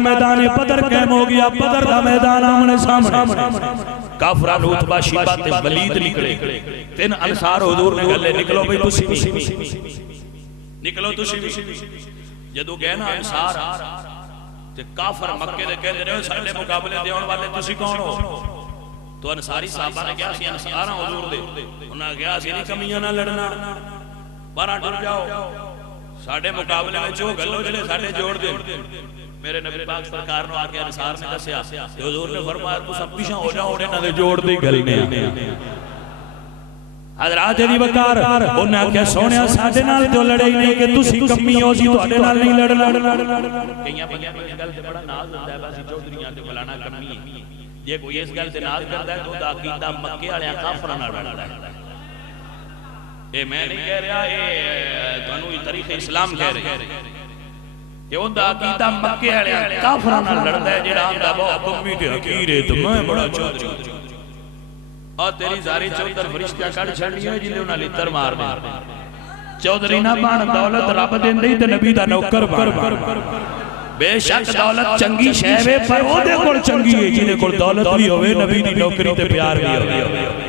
मैदान बदर कैम हो गया, बदर का मैदान आमने सामने, काफरा उत्बा शीबा ते वलीद निकले, तीन अंसार हुजूर ने गले निकलो भाई तुसी निकलो तुसी। जदों गए ना अंसार ते काफर मक्के दे कहंदे ने साडे मुकाबले दे आउण वाले तुसी कौन हो? तो अंसारी साहबा ने कहा सी अंसार हुजूर दे, उन्हां कहा सी नहीं कमियां ना लड़ना, बाहर टुर जाओ, साडे मुकाबले में जो गल्लो जेड़े साडे जोड़ दे। मेरे नबी पाक सरकार नु आके अंसार ने दसया, हुजूर ने फरमाया तुसां पीछे हो जाओ, इन्हां दे जोड़ दी गल ने। हजरात दी वकार उन्हें आख्या सोनिया साडे नाल तो लड़े ही नहीं कि तुसी कमी हो सी तुहाडे नाल नहीं लड़ना। कईयां बंदियां इस गल ते बड़ा नाज हुंदा है, बस चौधरीयां ते फलाना कमी है। जे कोई इस गल ते नाज करदा है तो ओदा अकीदा मक्के वालेयां काफरां नाल रलदा है। ये मैं नहीं कह रहा, ये तुहानू तारीख इस्लाम कह रही है कि ओदा अकीदा मक्के वालेयां काफरां नाल लड़दा है। जेड़ा आंदा बहुत कमी ते हकीर है तो मैं बड़ा चौधरी और तेरी जारी चौधर फरिश्ता कड़ छड़ी है जिन्हें उन्हें लितर मार दे। चौधरी ना बन, दौलत रब देंदे ते नबी दा नौकर बन। बेशक दौलत चंगी शै वे पर ओदे कोल चंगी है जिन्हें कोल दौलत भी होवे, नबी दी नौकरी ते प्यार भी होवे।